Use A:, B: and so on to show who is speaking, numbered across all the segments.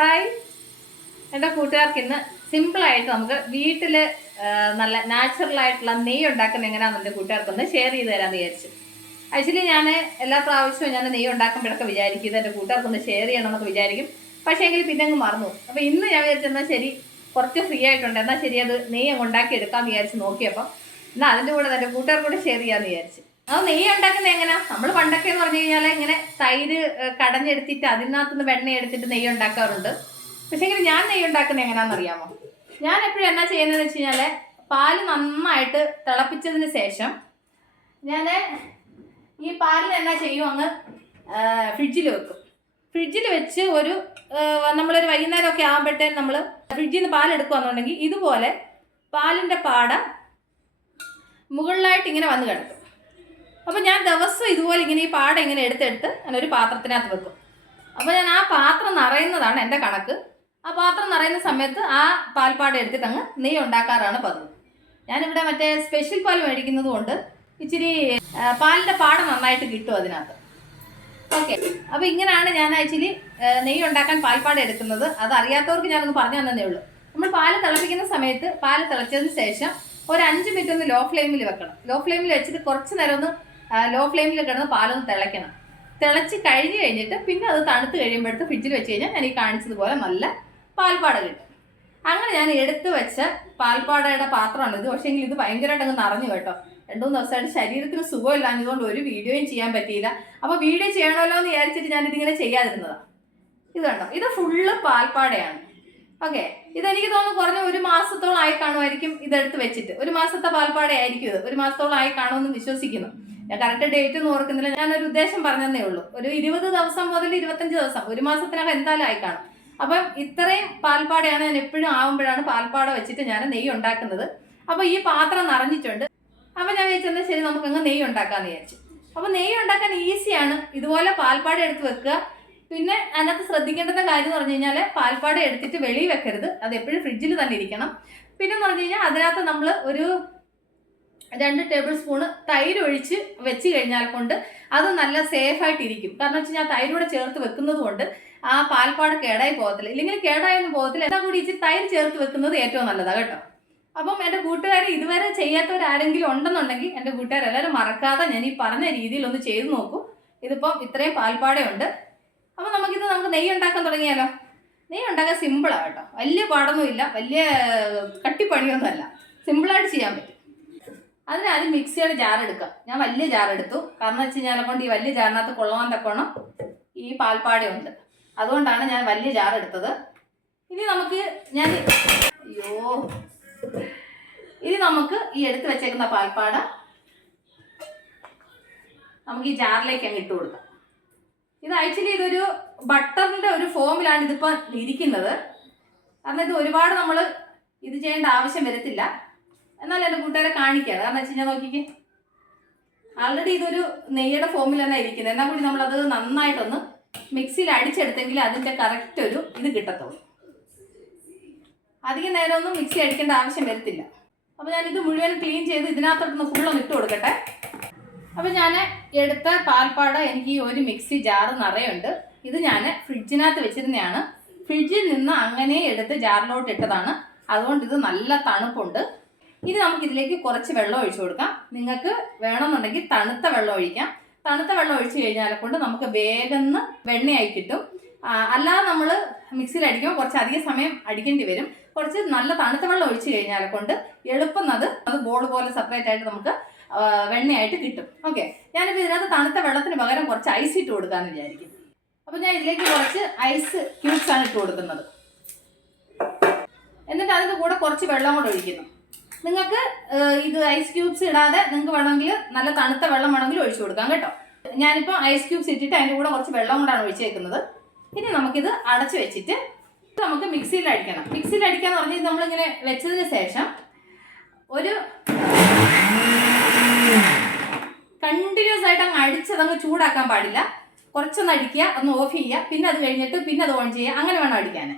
A: Hi എന്റെ കൂട്ടുകാർക്ക് ഇന്ന് സിമ്പിളായിട്ട് നമുക്ക് വീട്ടിൽ നല്ല നാച്ചുറൽ ആയിട്ടുള്ള നെയ്യ് ഉണ്ടാക്കുന്ന എങ്ങനെയാണെന്ന് എന്റെ കൂട്ടുകാർക്കൊന്ന് ഷെയർ ചെയ്ത് തരാമെന്ന് വിചാരിച്ചു. ആക്ച്വലി ഞാൻ എല്ലാ പ്രാവശ്യവും ഞാൻ നെയ്യ് ഉണ്ടാക്കുമ്പോഴൊക്കെ വിചാരിക്കും ഇത് എന്റെ കൂട്ടുകാർക്കൊന്ന് ഷെയർ ചെയ്യണമെന്നൊക്കെ വിചാരിക്കും. പക്ഷേ എങ്കിൽ പിന്നെ അങ്ങ് മറന്നു അപ്പോൾ ഇന്ന് ഞാൻ വിചാരിച്ചെന്നാൽ ശരി കുറച്ച് ഫ്രീ ആയിട്ടുണ്ട്. എന്നാൽ ശരി അത് നെയ്യ് അങ്ങ് ഉണ്ടാക്കി എടുക്കാമെന്ന് വിചാരിച്ച് നോക്കിയപ്പോൾ എന്നാൽ അതിന്റെ കൂടെ എന്റെ കൂട്ടുകാർക്കൂടെ ഷെയർ ചെയ്യാമെന്ന് വിചാരിച്ചു. അത് നെയ്യ് ഉണ്ടാക്കുന്നത് എങ്ങനെയാ നമ്മൾ പണ്ടൊക്കെ എന്ന് പറഞ്ഞു കഴിഞ്ഞാൽ ഇങ്ങനെ തൈര് കടഞ്ഞെടുത്തിട്ട് അതിനകത്തുനിന്ന് വെണ്ണ എടുത്തിട്ട് നെയ്യ് ഉണ്ടാക്കാറുണ്ട്. പക്ഷേ എങ്കിൽ ഞാൻ നെയ്യ് ഉണ്ടാക്കുന്നത് എങ്ങനെയാണെന്ന് അറിയാമോ? ഞാൻ എപ്പോഴും എന്നാ ചെയ്യുന്നതെന്ന് വെച്ച് കഴിഞ്ഞാൽ പാൽ നന്നായിട്ട് തിളപ്പിച്ചതിന് ശേഷം ഞാൻ ഈ പാലിൽ എന്നാ ചെയ്യും അങ്ങ് ഫ്രിഡ്ജിൽ വെക്കും. ഫ്രിഡ്ജിൽ വെച്ച് ഒരു നമ്മളൊരു വൈകുന്നേരമൊക്കെ ആകുമ്പോഴത്തേന് നമ്മൾ ഫ്രിഡ്ജിൽ നിന്ന് പാലെടുക്കുകയെന്നുണ്ടെങ്കിൽ ഇതുപോലെ പാലിന്റെ പാട മുകളിലായിട്ട് ഇങ്ങനെ വന്ന് കിടക്കും. അപ്പോൾ ഞാൻ ദിവസം ഇതുപോലെ ഇങ്ങനെ ഈ പാട ഇങ്ങനെ എടുത്തെടുത്ത് ഞാൻ ഒരു പാത്രത്തിനകത്ത് വെക്കും. അപ്പോൾ ഞാൻ ആ പാത്രം നിറയുന്നതാണ് എന്റെ കണക്ക്. ആ പാത്രം നിറയുന്ന സമയത്ത് ആ പാൽപ്പാട എടുത്തിട്ട് അങ്ങ് നെയ്യ് ഉണ്ടാക്കാറാണ് പതിവ്. ഞാനിവിടെ മറ്റേ സ്പെഷ്യൽ പാൽ മേടിക്കുന്നത് കൊണ്ട് ഇച്ചിരി പാലിന്റെ പാട നന്നായിട്ട് കിട്ടും അതിനകത്ത്. ഓക്കെ അപ്പോൾ ഇങ്ങനെയാണ് ഞാൻ ആക്ച്വലി നെയ്യ് ഉണ്ടാക്കാൻ പാൽപ്പാട എടുക്കുന്നത്. അത് അറിയാത്തവർക്ക് ഞാനൊന്ന് പറഞ്ഞു തന്നേ ഉള്ളൂ. നമ്മൾ പാൽ തിളപ്പിക്കുന്ന സമയത്ത് പാൽ തിളച്ചതിന് ശേഷം ഒരു അഞ്ച് മിനിറ്റ് ഒന്ന് ലോ ഫ്ലെയിമിൽ വെക്കണം ലോ ഫ്ലെയിമിൽ വെച്ചിട്ട് കുറച്ച് നേരം ഒന്ന് ലോ ഫ്ലെയിമിൽ കിടന്ന് പാലൊന്ന് തിളയ്ക്കണം. തിളച്ച് കഴിഞ്ഞ് കഴിഞ്ഞിട്ട് പിന്നെ അത് തണുത്ത് കഴിയുമ്പോഴത്തെ ഫ്രിഡ്ജിൽ വെച്ച് കഴിഞ്ഞാൽ ഞാൻ ഈ കാണിച്ചതുപോലെ നല്ല പാൽപ്പാട കിട്ടും. അങ്ങനെ ഞാൻ എടുത്ത് വെച്ച പാൽപ്പാടയുടെ പാത്രമാണ് ഇത്. പക്ഷേ ഇത് ഭയങ്കരമായിട്ട് അങ്ങ് നിറഞ്ഞു കേട്ടോ. രണ്ടു മൂന്ന് ദിവസമായിട്ട് ശരീരത്തിന് സുഖമില്ലാഞ്ഞതുകൊണ്ട് ഒരു വീഡിയോയും ചെയ്യാൻ പറ്റിയില്ല. അപ്പോൾ വീഡിയോ ചെയ്യണമല്ലോ എന്ന് വിചാരിച്ചിട്ട് ഞാൻ ഇതിങ്ങനെ ചെയ്യാതിരുന്നതാണ് ഇത് കണ്ടോ? ഇത് ഫുള്ള് പാൽപ്പാടയാണ്. ഓക്കെ. ഇതെനിക്ക് തോന്നുന്നു കുറഞ്ഞ ഒരു മാസത്തോളം ആയി കാണുമായിരിക്കും ഇതെടുത്ത് വെച്ചിട്ട്. ഒരു മാസത്തെ പാൽപ്പാടയായിരിക്കും ഇത്. ഒരു മാസത്തോളം ആയി കാണുമെന്ന് വിശ്വസിക്കുന്നു. ഞാൻ കറക്റ്റ് ഡേറ്റ് ഒന്നും ഓർക്കുന്നില്ല. ഞാനൊരു ഉദ്ദേശം പറഞ്ഞതേ ഉള്ളൂ. ഒരു ഇരുപത് ദിവസം മുതൽ ഇരുപത്തഞ്ച് ദിവസം ഒരു മാസത്തിനകം എന്തായാലും ആയി കാണും അപ്പം ഇത്രയും പാൽപ്പാടയാണ് ഞാൻ എപ്പോഴും ആവുമ്പോഴാണ് പാൽപ്പാട വെച്ചിട്ട് ഞാൻ നെയ്യ് ഉണ്ടാക്കുന്നത്. അപ്പോൾ ഈ പാത്രം നിറഞ്ഞിട്ടുണ്ട്. അപ്പോൾ ഞാൻ വിചാരിച്ചെന്നാൽ ശരി നമുക്കങ്ങ് നെയ്യ് ഉണ്ടാക്കാമെന്ന് വിചാരിച്ചു. അപ്പോൾ നെയ്യ് ഉണ്ടാക്കാൻ ഈസിയാണ് ഇതുപോലെ പാൽപ്പാട എടുത്ത് വെക്കുക. പിന്നെ അതിനകത്ത് ശ്രദ്ധിക്കേണ്ടുന്ന കാര്യം എന്ന് പറഞ്ഞു കഴിഞ്ഞാൽ പാൽപ്പാട എടുത്തിട്ട് വെളിയിൽ വെക്കരുത്. അത് എപ്പോഴും ഫ്രിഡ്ജിൽ തന്നെ ഇരിക്കണം. പിന്നെ എന്ന് പറഞ്ഞു കഴിഞ്ഞാൽ അതിനകത്ത് നമ്മൾ ഒരു രണ്ട് ടേബിൾ സ്പൂണ് തൈര് ഒഴിച്ച് വെച്ച് കഴിഞ്ഞാൽ കൊണ്ട് അത് നല്ല സേഫ് ആയിട്ട്രിക്കും. കാരണം വെച്ച് കഴിഞ്ഞാൽ തൈരൂടെ ചേർത്ത് വെക്കുന്നത് കൊണ്ട് ആ പാൽപ്പാട് കേടായി പോകത്തില്ല. ഇല്ലെങ്കിൽ കേടായെന്ന് പോകത്തില്ല. എന്താ കൂടി ഇച്ചിരി തൈര് ചേർത്ത് വെക്കുന്നത് ഏറ്റവും നല്ലതാണ് കേട്ടോ. അപ്പം എന്റെ കൂട്ടുകാർ ഇതുവരെ ചെയ്യാത്തവരാരെങ്കിലും ഉണ്ടെന്നുണ്ടെങ്കിൽ എന്റെ കൂട്ടുകാരെല്ലാവരും മറക്കാതെ ഞാൻ ഈ പറഞ്ഞ രീതിയിൽ ഒന്ന് ചെയ്തു നോക്കൂ. ഇതിപ്പം ഇത്രയും പാൽപ്പാടേ ഉണ്ട്. അപ്പം നമുക്കിത് നമുക്ക് നെയ്യ് ഉണ്ടാക്കാൻ തുടങ്ങിയാലോ? നെയ്യ് ഉണ്ടാക്കാൻ സിമ്പിളാണ് കേട്ടോ. വലിയ പാടൊന്നുമില്ല. വലിയ കട്ടിപ്പണിയൊന്നുമല്ല. സിമ്പിളായിട്ട് ചെയ്യാൻ പറ്റും. അതിന് ആദ്യം മിക്സിയുടെ ജാർ എടുക്കാം ഞാൻ വലിയ ജാർ എടുത്തു. കാരണം വെച്ച് കഴിഞ്ഞാൽ കൊണ്ട് ഈ വലിയ ജാറിനകത്ത് കൊള്ളാൻ തക്കോണം ഈ പാൽപ്പാടയുണ്ട് അതുകൊണ്ടാണ് ഞാൻ വലിയ ജാർ എടുത്തത്. ഇനി നമുക്ക് ഞാൻ അയ്യോ. ഇനി നമുക്ക് ഈ എടുത്ത് വെച്ചേക്കുന്ന പാൽപ്പാട നമുക്ക് ഈ ജാറിലേക്ക് അങ്ങ് ഇട്ട് കൊടുക്കാം. ഇത് ആക്ച്വലി ഇതൊരു ബട്ടറിന്റെ ഒരു ഫോമിലാണ് ഇതിപ്പോൾ ഇരിക്കുന്നത്. കാരണം ഇത് ഒരുപാട് നമ്മൾ ഇത് ചെയ്യേണ്ട ആവശ്യം വരത്തില്ല. എന്നാൽ എന്റെ കൂട്ടുകാരെ കാണിക്കാം. കാരണം വെച്ച് കഴിഞ്ഞാൽ നോക്കിക്കേ. ആൾറെഡി ഇതൊരു നെയ്യുടെ ഫോമിൽ തന്നെ ഇരിക്കുന്നത്. എന്നാൽ കൂടി നമ്മളത് നന്നായിട്ടൊന്ന് മിക്സിയിൽ അടിച്ചെടുത്തെങ്കിൽ അതിന്റെ കറക്റ്റ് ഒരു ഇത് കിട്ടത്തുള്ളൂ. അധികം നേരമൊന്നും മിക്സി അടിക്കേണ്ട ആവശ്യം വരത്തില്ല. അപ്പോൾ ഞാനിത് മുഴുവൻ ക്ലീൻ ചെയ്ത് ഇതിനകത്തോട്ടൊന്ന് ഫുള്ളൊന്ന് ഇട്ട് കൊടുക്കട്ടെ. അപ്പോൾ ഞാൻ എടുത്ത പാൽപ്പാട എനിക്ക് ഒരു മിക്സി ജാറ് നിറയുണ്ട്. ഇത് ഞാൻ ഫ്രിഡ്ജിനകത്ത് വെച്ചിരുന്നതാണ്. ഫ്രിഡ്ജിൽ നിന്ന് അങ്ങനെ എടുത്ത് ജാറിലോട്ട് ഇട്ടതാണ്. അതുകൊണ്ട് ഇത് നല്ല തണുപ്പുണ്ട്. ഇനി നമുക്ക് ഇതിലേക്ക് കുറച്ച് വെള്ളം ഒഴിച്ചു കൊടുക്കാം. നിങ്ങൾക്ക് വേണമെന്നുണ്ടെങ്കിൽ തണുത്ത വെള്ളം ഒഴിക്കാം. തണുത്ത വെള്ളം ഒഴിച്ചു കഴിഞ്ഞാൽ കൊണ്ട് നമുക്ക് വേഗം വെണ്ണയായി കിട്ടും. അല്ലാതെ നമ്മൾ മിക്സിയിൽ അടിക്കുമ്പോൾ കുറച്ച് അധികം സമയം അടിക്കേണ്ടി വരും. കുറച്ച് നല്ല തണുത്ത വെള്ളം ഒഴിച്ചു കഴിഞ്ഞാൽ കൊണ്ട് എളുപ്പം അത് അത് ബോൾ പോലെ സെപ്പറേറ്റ് ആയിട്ട് നമുക്ക് വെണ്ണയായിട്ട് കിട്ടും. ഓക്കെ ഞാനിപ്പോൾ ഇതിനകത്ത് തണുത്ത വെള്ളത്തിന് പകരം കുറച്ച് ഐസ് ഇട്ട് കൊടുക്കാമെന്ന് വിചാരിക്കും അപ്പോൾ ഞാൻ ഇതിലേക്ക് കുറച്ച് ഐസ് ക്യൂബ്സ് ആണ് ഇട്ട് കൊടുക്കുന്നത്. എന്നിട്ട് അതിന്റെ കൂടെ കുറച്ച് വെള്ളം കൊണ്ട് ഒഴിക്കുന്നു. നിങ്ങൾക്ക് ഇത് ഐസ് ക്യൂബ്സ് ഇടാതെ നിങ്ങൾക്ക് വേണമെങ്കിൽ നല്ല തണുത്ത വെള്ളം വേണമെങ്കിൽ ഒഴിച്ചു കൊടുക്കാം കേട്ടോ. ഞാനിപ്പോൾ ഐസ് ക്യൂബ്സ് ഇട്ടിട്ട് അതിന്റെ കൂടെ കുറച്ച് വെള്ളം കൊണ്ടാണ് ഒഴിച്ചേക്കുന്നത്. ഇനി നമുക്കിത് അടച്ചു വെച്ചിട്ട് നമുക്ക് മിക്സിയിൽ അടിക്കണം. മിക്സിയിൽ അടിക്കാന്ന് പറഞ്ഞാൽ നമ്മളിങ്ങനെ വെച്ചതിന് ശേഷം ഒരു കണ്ടിന്യൂസ് ആയിട്ട് അങ്ങ് അടിച്ചത് അങ്ങ് ചൂടാക്കാൻ പാടില്ല. കുറച്ചൊന്ന് അടിക്കുക ഒന്ന് ഓഫ് ചെയ്യുക പിന്നെ അത് കഴിഞ്ഞിട്ട് പിന്നെ അത് ഓൺ ചെയ്യുക. അങ്ങനെ വേണം അടിക്കാൻ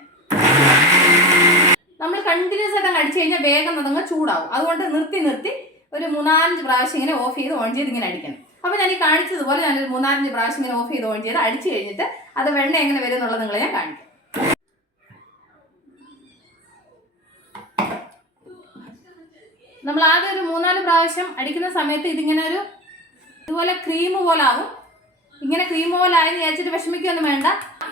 A: കണ്ടിന്യൂസ് ആയിട്ട് അടിച്ചു കഴിഞ്ഞാൽ വേഗം അതങ്ങ് ചൂടാവും. അതുകൊണ്ട് നിർത്തി നിർത്തി ഒരു മൂന്നാലഞ്ച് പ്രാവശ്യം ഇങ്ങനെ ഓഫ് ചെയ്ത് ഓൺ ചെയ്ത് ഇങ്ങനെ അടിക്കണം. അപ്പൊ ഞാൻ ഈ കാണിച്ചതുപോലെ ഞാനൊരു മൂന്നാലഞ്ച് പ്രാവശ്യം ഇങ്ങനെ ഓഫ് ചെയ്ത് ഓൺ ചെയ്ത് അടിച്ചു കഴിഞ്ഞിട്ട് അത് വെണ്ണ എങ്ങനെ വരും എന്നുള്ളത് നിങ്ങളെ ഞാൻ കാണിക്കും. നമ്മൾ ആദ്യം ഒരു മൂന്നാൽ പ്രാവശ്യം അടിക്കുന്ന സമയത്ത് ഇതിങ്ങനെ ഒരു ഇതുപോലെ ക്രീം പോലെ ആവും. ഇങ്ങനെ ക്രീം പോലെ ആയി വിചാരിച്ചിട്ട് വേണ്ട.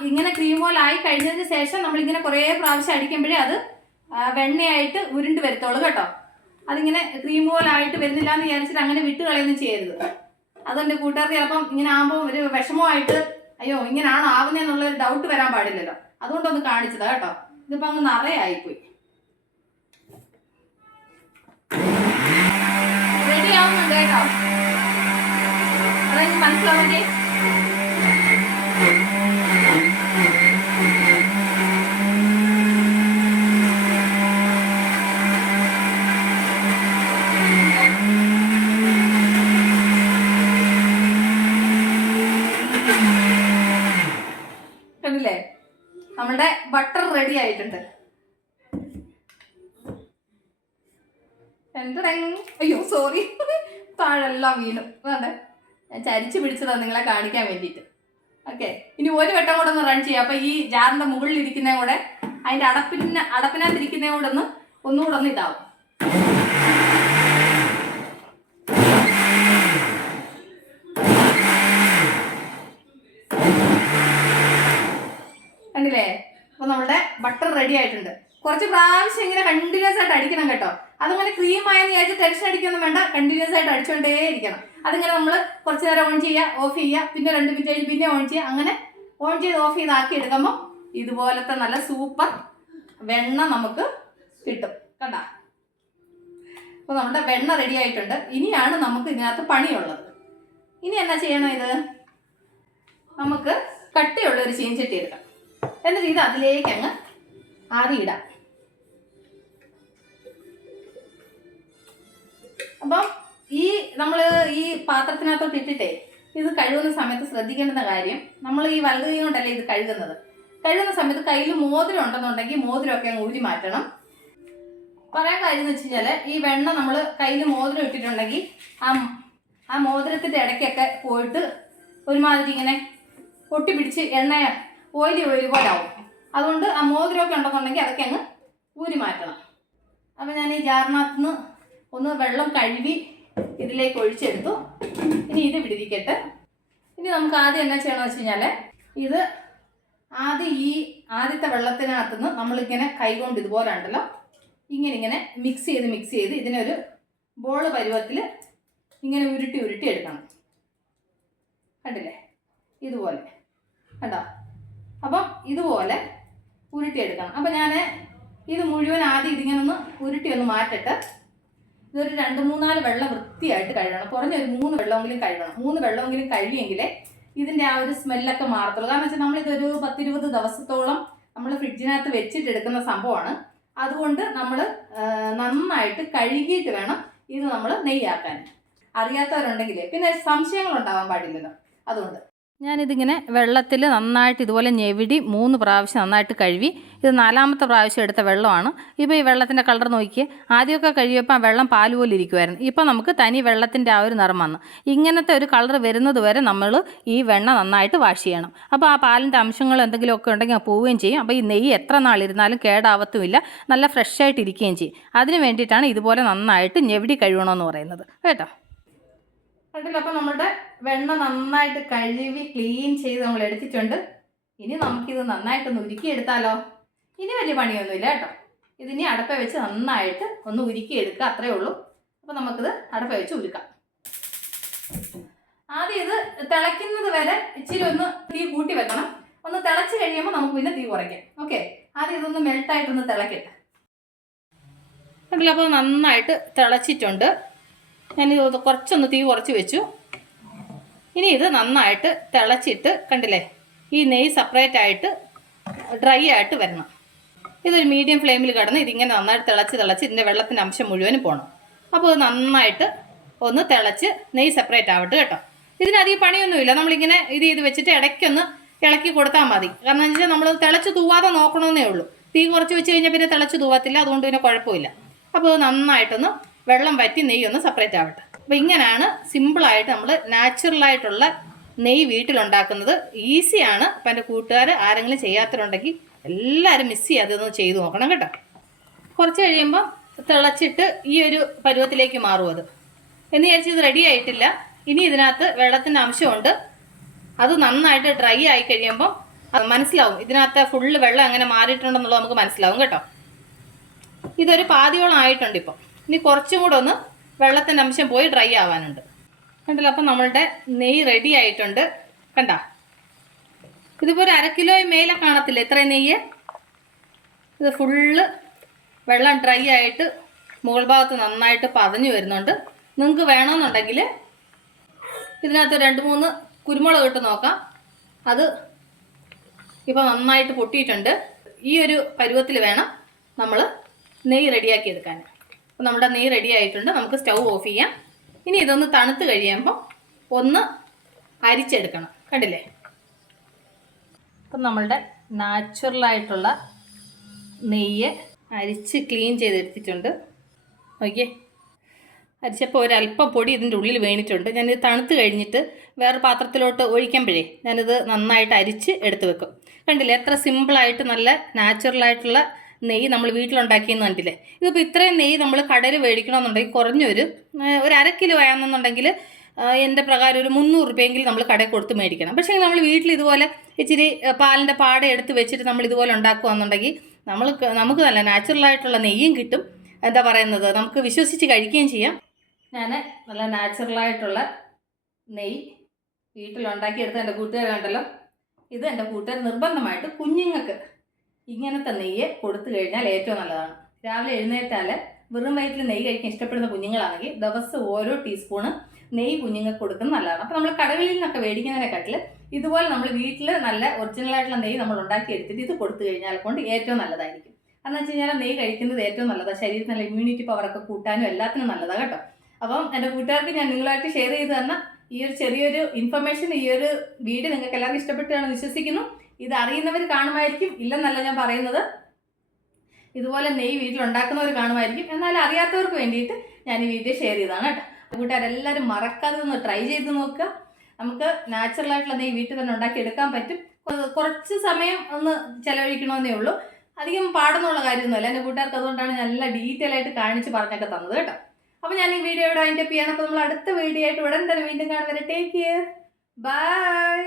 A: ഇങ്ങനെ ക്രീം പോലെ ആയി കഴിഞ്ഞതിന് ശേഷം നമ്മൾ ഇങ്ങനെ കുറേ പ്രാവശ്യം അടിക്കുമ്പോഴേ അത് വെണ്ണയായിട്ട് ഉരുണ്ട് വരത്തോളൂ കേട്ടോ. അതിങ്ങനെ ക്രീം പോലായിട്ട് വരുന്നില്ല എന്ന് വിചാരിച്ചിട്ട് അങ്ങനെ വിട്ട് കളയൊന്നും ചെയ്യരുത്. അതെന്റെ കൂട്ടുകാർക്ക് ചിലപ്പം ഇങ്ങനെ ആകുമ്പോൾ ഒരു വിഷമമായിട്ട് അയ്യോ ഇങ്ങനാണോ ആവുന്നതെന്നുള്ള ഒരു ഡൗട്ട് വരാൻ പാടില്ലല്ലോ. അതുകൊണ്ടൊന്ന് കാണിച്ചതാ കേട്ടോ. ഇതിപ്പോൾ അങ്ങ് റെഡി ആവുന്നുണ്ട് കേട്ടോ. അതെനിക്ക് മനസ്സിലാവുന്നേ കണ്ടില്ലേ? നമ്മുടെ ബട്ടർ റെഡി ആയിട്ടുണ്ട്. എന്തടേ അയ്യോ സോറി താഴെല്ലാം വീണു. വേണ്ടേ ഞാൻ ചരിച്ചു പിടിച്ചതാണ് നിങ്ങളെ കാണിക്കാൻ വേണ്ടിയിട്ട്. ഓക്കെ ഇനി ഒരു വട്ടം കൂടെ ഒന്ന് റൺ ചെയ്യാം. അപ്പൊ ഈ ജാറിന്റെ മുകളിൽ ഇരിക്കുന്ന കൂടെ അതിന്റെ അടപ്പിന് അടപ്പിനകത്ത് ഇരിക്കുന്ന കൂടെ ഒന്ന് ഒന്നുകൂടെ ഒന്ന് ഇതാവും കണ്ടില്ലേ അപ്പൊ നമ്മുടെ ബട്ടർ റെഡി ആയിട്ടുണ്ട്. കുറച്ച് പ്രാവശ്യം ഇങ്ങനെ കണ്ടിന്യൂസ് ആയിട്ട് അടിക്കണം കേട്ടോ. അതങ്ങനെ ക്രീം ആയെന്ന് വിചാരിച്ച് ടെൻഷൻ അടിക്കൊന്നും വേണ്ട. കണ്ടിന്യൂസ് ആയിട്ട് അടിച്ചുകൊണ്ടേ ഇരിക്കണം അതിങ്ങനെ നമ്മൾ കുറച്ച് നേരം ഓൺ ചെയ്യുക ഓഫ് ചെയ്യുക പിന്നെ രണ്ട് മിനിറ്റ് കഴിഞ്ഞ് പിന്നെ ഓൺ ചെയ്യുക അങ്ങനെ ഓൺ ചെയ്ത് ഓഫ് ചെയ്ത് ആക്കി എടുക്കുമ്പോൾ ഇതുപോലത്തെ നല്ല സൂപ്പർ വെണ്ണ നമുക്ക് കിട്ടും. കണ്ട? അപ്പോൾ നമ്മുടെ വെണ്ണ റെഡി ആയിട്ടുണ്ട്. ഇനിയാണ് നമുക്ക് ഇതിനകത്ത് പണിയുള്ളത്. ഇനി എന്നാ ചെയ്യണം ഇത്? നമുക്ക് കട്ടിയുള്ള ഒരു ചീൻചട്ടി എടുക്കാം. എന്നിട്ട് ഇത് അതിലേക്ക് അങ്ങ് ആദ്യം ഇടാം. അപ്പം ഈ നമ്മൾ ഈ പാത്രത്തിനകത്തോട്ട് ഇട്ടിട്ടേ ഇത് കഴുകുന്ന സമയത്ത് ശ്രദ്ധിക്കേണ്ടുന്ന കാര്യം നമ്മൾ ഈ വലത് കൈ കൊണ്ടല്ലേ ഇത് കഴുകുന്നത്? കഴുകുന്ന സമയത്ത് കയ്യിൽ മോതിരം ഉണ്ടെന്നുണ്ടെങ്കിൽ മോതിരമൊക്കെ അങ്ങ് ഊരി മാറ്റണം. പറയാൻ കാര്യം എന്ന് വെച്ച് കഴിഞ്ഞാൽ ഈ വെണ്ണ നമ്മൾ കയ്യിൽ മോതിരം ഇട്ടിട്ടുണ്ടെങ്കിൽ ആ ആ മോതിരത്തിന്റെ ഇടയ്ക്കൊക്കെ പോയിട്ട് ഒരുമാതിരി ഇങ്ങനെ ഒട്ടിപ്പിടിച്ച് എണ്ണ ഓയിലി ഓയിലി പോലെ അതുകൊണ്ട് ആ മോതിരമൊക്കെ ഉണ്ടെന്നുണ്ടെങ്കിൽ അതൊക്കെ അങ്ങ് ഊരി മാറ്റണം. അപ്പോൾ ഞാൻ ഈ ജാറിനകത്ത് നിന്ന് ഒന്ന് വെള്ളം കഴുകി ഇതിലേക്ക് ഒഴിച്ചെടുത്തു. ഇനി ഇത് വിടിരിക്കട്ടെ. ഇനി നമുക്ക് ആദ്യം എന്നാ ചെയ്യണമെന്ന് വെച്ച് കഴിഞ്ഞാൽ ഇത് ആദ്യം ഈ ആദ്യത്തെ വെള്ളത്തിനകത്ത് നിന്ന് നമ്മളിങ്ങനെ കൈകൊണ്ട് ഇതുപോലെ ഉണ്ടല്ലോ ഇങ്ങനെ ഇങ്ങനെ മിക്സ് ചെയ്ത് മിക്സ് ചെയ്ത് ഇതിനൊരു ബോൾ പരുവത്തിൽ ഇങ്ങനെ ഉരുട്ടി ഉരുട്ടി എടുക്കണം. കണ്ടില്ലേ? ഇതുപോലെ. കണ്ടോ? അപ്പം ഇതുപോലെ ഉരുട്ടിയെടുക്കണം. അപ്പം ഞാൻ ഇത് മുഴുവൻ ആദ്യം ഇതിങ്ങനെ ഒന്ന് ഉരുട്ടി ഒന്ന് മാറ്റിട്ട്. ഇതൊരു രണ്ട് മൂന്നാൽ വെള്ളം വൃത്തിയായിട്ട് കഴുകണം. കുറഞ്ഞ ഒരു മൂന്ന് വെള്ളമെങ്കിലും കഴുകണം. മൂന്ന് വെള്ളമെങ്കിലും കഴുകിയെങ്കിലേ ഇതിന്റെ ആ ഒരു സ്മെല്ലൊക്കെ മാറത്തുള്ളൂ. കാരണം വെച്ചാൽ നമ്മളിതൊരു പത്തിരുപത് ദിവസത്തോളം നമ്മൾ ഫ്രിഡ്ജിനകത്ത് വെച്ചിട്ട് എടുക്കുന്ന സംഭവമാണ്. അതുകൊണ്ട് നമ്മൾ നന്നായിട്ട് കഴുകിയിട്ട് വേണം ഇത് നമ്മൾ നെയ്യാക്കാൻ. അറിയാത്തവരുണ്ടെങ്കിൽ പിന്നെ സംശയങ്ങൾ ഉണ്ടാവാൻ പാടില്ലല്ലോ. അതുകൊണ്ട്.
B: ഞാനിതിങ്ങനെ വെള്ളത്തിൽ നന്നായിട്ട് ഇതുപോലെ ഞെവിടി മൂന്ന് പ്രാവശ്യം നന്നായിട്ട് കഴുകി. ഇത് നാലാമത്തെ പ്രാവശ്യം എടുത്ത വെള്ളമാണ്. ഇപ്പോൾ ഈ വെള്ളത്തിന്റെ കളർ നോക്കിയേ ആദ്യമൊക്കെ കഴിയുമ്പോൾ ആ വെള്ളം പാൽ പോലെ ഇരിക്കുമായിരുന്നു ഇപ്പോൾ നമുക്ക് തനി വെള്ളത്തിന്റെ ആ ഒരു നിറം വന്നു. ഇങ്ങനത്തെ ഒരു കളർ വരുന്നത് വരെ നമ്മൾ ഈ വെണ്ണ നന്നായിട്ട് വാഷ് ചെയ്യണം. അപ്പോൾ ആ പാലിന്റെ അംശങ്ങൾ എന്തെങ്കിലുമൊക്കെ ഉണ്ടെങ്കിൽ പോവുകയും ചെയ്യും. അപ്പോൾ ഈ നെയ്യ് എത്ര നാളിരുന്നാലും കേടാവത്തുമില്ല. നല്ല ഫ്രഷ് ആയിട്ട് ഇരിക്കുകയും ചെയ്യും. അതിന് വേണ്ടിയിട്ടാണ് ഇതുപോലെ നന്നായിട്ട് ഞെവിടി കഴുകണമെന്ന് പറയുന്നത്. കേട്ടോ?
A: കണ്ടില്ല? അപ്പം നമ്മുടെ വെണ്ണ നന്നായിട്ട് കഴുകി ക്ലീൻ ചെയ്ത് നമ്മൾ എടുത്തിട്ടുണ്ട്. ഇനി നമുക്കിത് നന്നായിട്ടൊന്ന് ഉരുക്കിയെടുത്താലോ? ഇനി വലിയ പണിയൊന്നുമില്ല കേട്ടോ. ഇതിനി അടപ്പ വെച്ച് നന്നായിട്ട് ഒന്ന് ഉരുക്കിയെടുക്കുക അത്രേ ഉള്ളൂ. അപ്പോൾ നമുക്കിത് അടപ്പ വെച്ച് ഉരുക്കാം. ആദ്യം ഇത് തിളയ്ക്കുന്നത് വരെ ഇച്ചിരി ഒന്ന് തീ കൂട്ടി വെക്കണം. ഒന്ന് തിളച്ച് കഴിയുമ്പോൾ നമുക്ക് പിന്നെ തീ കുറയ്ക്കാം. ഓക്കെ? ആദ്യം ഇതൊന്ന് മെൽട്ടായിട്ടൊന്ന് തിളക്കട്ടെ.
B: അപ്പോൾ നന്നായിട്ട് തിളച്ചിട്ടുണ്ട്. ഞാൻ കുറച്ചൊന്ന് തീ കുറച്ച് വെച്ചു. ഇനി ഇത് നന്നായിട്ട് തിളച്ചിട്ട് കണ്ടില്ലേ? ഈ നെയ്യ് സെപ്പറേറ്റ് ആയിട്ട് ഡ്രൈ ആയിട്ട് വരണം. ഇതൊരു മീഡിയം ഫ്ലെയിമിൽ കിടന്ന് ഇതിങ്ങനെ നന്നായിട്ട് തിളച്ച് തിളച്ച് ഇതിന്റെ വെള്ളത്തിന്റെ അംശം മുഴുവനും പോകണം അപ്പോൾ ഇത് നന്നായിട്ട് ഒന്ന് തിളച്ച് നെയ്യ് സെപ്പറേറ്റ് ആവട്ടെ കേട്ടോ. ഇതിനധികം പണിയൊന്നുമില്ല. നമ്മളിങ്ങനെ ഇത് ചെയ്ത് വെച്ചിട്ട് ഇടയ്ക്കൊന്ന് ഇളക്കി കൊടുത്താൽ മതി. കാരണം എന്ന് വെച്ചാൽ നമ്മൾ തിളച്ച് തൂവാതെ നോക്കണമെന്നേ ഉള്ളൂ. തീ കുറച്ച് വെച്ച് കഴിഞ്ഞാൽ പിന്നെ തിളച്ച് തൂവാത്തില്ല. അതുകൊണ്ട് പിന്നെ കുഴപ്പമില്ല. അപ്പോൾ നന്നായിട്ടൊന്ന് വെള്ളം വറ്റി നെയ്യ് ഒന്ന് സെപ്പറേറ്റ് ആവട്ടെ. അപ്പോൾ ഇങ്ങനെയാണ് സിമ്പിളായിട്ട് നമ്മൾ നാച്ചുറലായിട്ടുള്ള നെയ്യ് വീട്ടിലുണ്ടാക്കുന്നത്. ഈസിയാണ് അപ്പം എന്റെ കൂട്ടുകാർ ആരെങ്കിലും ചെയ്യാത്തവരുണ്ടെങ്കിൽ എല്ലാവരും മിസ് ചെയ്യാതെ ഒന്ന് ചെയ്തു നോക്കണം കേട്ടോ. കുറച്ച് കഴിയുമ്പം തിളച്ചിട്ട് ഈ ഒരു പരുവത്തിലേക്ക് മാറും അത്. എന്ന് വിചാരിച്ച് ഇത് റെഡി ആയിട്ടില്ല. ഇനി ഇതിനകത്ത് വെള്ളത്തിന്റെ അംശമുണ്ട്. അത് നന്നായിട്ട് ഡ്രൈ ആയി കഴിയുമ്പം അത് മനസ്സിലാവും. ഇതിനകത്ത് ഫുള്ള് വെള്ളം എങ്ങനെ മാറിയിട്ടുണ്ടെന്നുള്ളത് നമുക്ക് മനസ്സിലാവും കേട്ടോ. ഇതൊരു പാതിയോളം ആയിട്ടുണ്ട് ഇപ്പം. ഇനി കുറച്ചും കൂടെ ഒന്ന് വെള്ളത്തിന്റെ അംശം പോയി ഡ്രൈ ആവാനുണ്ട്. കണ്ടല്ലോ? അപ്പം നമ്മളുടെ നെയ്യ് റെഡി ആയിട്ടുണ്ട്. കണ്ട? ഇതിപ്പോൾ ഒരു അര കിലോ മേലെ കാണത്തില്ല? ഇത്രയും നെയ്യ്? ഇത് ഫുള്ള് വെള്ളം ഡ്രൈ ആയിട്ട് മുകൾ ഭാഗത്ത് നന്നായിട്ട് പതഞ്ഞു വരുന്നുണ്ട്. നിങ്ങൾക്ക് വേണമെന്നുണ്ടെങ്കിൽ ഇതിനകത്ത് രണ്ട് മൂന്ന് കുരുമുളക് ഇട്ട് നോക്കാം. അത് ഇപ്പോൾ നന്നായിട്ട് പൊട്ടിയിട്ടുണ്ട്. ഈ ഒരു പരുവത്തിൽ വേണം നമ്മൾ നെയ്യ് റെഡിയാക്കി എടുക്കാൻ. അപ്പോൾ നമ്മുടെ നെയ്യ് റെഡി ആയിട്ടുണ്ട്. നമുക്ക് സ്റ്റൗ ഓഫ് ചെയ്യാം. ഇനി ഇതൊന്ന് തണുത്ത് കഴിയുമ്പോൾ ഒന്ന് അരിച്ചെടുക്കണം. കണ്ടില്ലേ? അപ്പം നമ്മളുടെ നാച്ചുറലായിട്ടുള്ള നെയ്യ് അരിച്ച് ക്ലീൻ ചെയ്തെടുത്തിട്ടുണ്ട്. ഓക്കെ അരിച്ചപ്പോൾ ഒരല്പം പൊടി ഇതിന്റെ ഉള്ളിൽ വീണിട്ടുണ്ട്. ഞാനിത് തണുത്ത് കഴിഞ്ഞിട്ട് വേറെ പാത്രത്തിലോട്ട് ഒഴിക്കുമ്പോഴേ ഞാനിത് നന്നായിട്ട് അരിച്ച് എടുത്ത് വെക്കും. കണ്ടില്ലേ? എത്ര സിമ്പിളായിട്ട് നല്ല നാച്ചുറലായിട്ടുള്ള നെയ്യ് നമ്മൾ വീട്ടിലുണ്ടാക്കിയെന്ന് കണ്ടില്ലേ? ഇതിപ്പോൾ ഇത്രയും നെയ്യ് നമ്മൾ കടയിൽ മേടിക്കണമെന്നുണ്ടെങ്കിൽ കുറഞ്ഞൊരു ഒരു അര കിലോ ആണെന്നുണ്ടെങ്കിൽ എന്റെ പ്രകാരം ഒരു മുന്നൂറ് രൂപയെങ്കിലും നമ്മൾ കടയിൽ കൊടുത്ത് മേടിക്കണം. പക്ഷേ നമ്മൾ വീട്ടിൽ ഇതുപോലെ ഇച്ചിരി പാലിന്റെ പാട എടുത്ത് വെച്ചിട്ട് നമ്മൾ ഇതുപോലെ ഉണ്ടാക്കുകയാണെന്നുണ്ടെങ്കിൽ നമ്മൾ നമുക്ക് നല്ല നാച്ചുറലായിട്ടുള്ള നെയ്യും കിട്ടും. എന്താ പറയുന്നത്? നമുക്ക് വിശ്വസിച്ച് കഴിക്കുകയും ചെയ്യാം. ഞാൻ നല്ല നാച്ചുറലായിട്ടുള്ള നെയ്യ് വീട്ടിലുണ്ടാക്കിയെടുത്ത് എന്റെ കൂട്ടുകാർ കണ്ടല്ലോ ഇത് എന്റെ കൂട്ടുകാർ നിർബന്ധമായിട്ട് കുഞ്ഞുങ്ങൾക്ക് ഇങ്ങനത്തെ നെയ്യ് കൊടുത്തു കഴിഞ്ഞാൽ ഏറ്റവും നല്ലതാണ്. രാവിലെ എഴുന്നേറ്റാൽ വെറും വയറ്റിൽ നെയ്യ് കഴിക്കാൻ ഇഷ്ടപ്പെടുന്ന കുഞ്ഞുങ്ങളാണെങ്കിൽ ദിവസം ഓരോ ടീസ്പൂണ് നെയ്യ് കുഞ്ഞുങ്ങൾക്ക് കൊടുക്കുന്നത് നല്ലതാണ്. അപ്പോൾ നമ്മൾ കടകളിൽ നിന്നൊക്കെ മേടിക്കുന്നതിനെക്കാട്ടിൽ ഇതുപോലെ നമ്മൾ വീട്ടിൽ നല്ല ഒറിജിനൽ ഒറിജിനലായിട്ടുള്ള നെയ്യ് നമ്മൾ ഉണ്ടാക്കി എടുത്തിട്ട് ഇത് കൊടുത്തു കഴിഞ്ഞാൽ കൊണ്ട് ഏറ്റവും നല്ലതായിരിക്കും. എന്ന് വെച്ച് കഴിഞ്ഞാൽ നെയ്യ് കഴിക്കുന്നത് ഏറ്റവും നല്ലതാണ് ശരീരത്തിന് നല്ല ഇമ്മ്യൂണിറ്റി പവറൊക്കെ കൂട്ടാനും എല്ലാത്തിനും നല്ലതാണ് കേട്ടോ. അപ്പം എന്റെ കൂട്ടുകാർക്ക് ഞാൻ നിങ്ങളായിട്ട് ഷെയർ ചെയ്ത് തന്ന ഈ ഒരു ചെറിയൊരു ഇൻഫർമേഷൻ ഈ ഒരു വീഡിയോ നിങ്ങൾക്ക് എല്ലാവർക്കും ഇഷ്ടപ്പെട്ടാണെന്ന് വിശ്വസിക്കുന്നു. ഇത് അറിയുന്നവർ കാണുമായിരിക്കും ഇല്ലെന്നല്ല ഞാൻ പറയുന്നത്. ഇതുപോലെ നെയ്യ് വീട്ടിൽ ഉണ്ടാക്കുന്നവർ കാണുമായിരിക്കും. എന്നാൽ അറിയാത്തവർക്ക് വേണ്ടിയിട്ട് ഞാൻ ഈ വീഡിയോ ഷെയർ ചെയ്തതാണ് കേട്ടോ. കൂട്ടുകാരെല്ലാവരും മറക്കാതെ ഒന്ന് ട്രൈ ചെയ്ത് നോക്കുക. നമുക്ക് നാച്ചുറൽ ആയിട്ടുള്ള നെയ്യ് വീട്ടിൽ തന്നെ ഉണ്ടാക്കി എടുക്കാൻ പറ്റും കുറച്ച് സമയം ഒന്ന് ചിലവഴിക്കണമെന്നേ ഉള്ളൂ. അധികം പാടുന്നുള്ള കാര്യമൊന്നുമല്ല. എന്റെ കൂട്ടുകാർക്ക് അതുകൊണ്ടാണ് ഞാൻ നല്ല ഡീറ്റെയിൽ ആയിട്ട് കാണിച്ച് പറഞ്ഞൊക്കെ തന്നത് കേട്ടോ. അപ്പോൾ ഞാൻ ഈ വീഡിയോ ഇവിടെ അതിന്റെ പിയാണ് അപ്പോൾ നമ്മൾ അടുത്ത വീഡിയോ ആയിട്ട് ഉടൻ തന്നെ വീണ്ടും കാണുന്നവരെ ടേക്ക് കെയർ ബൈ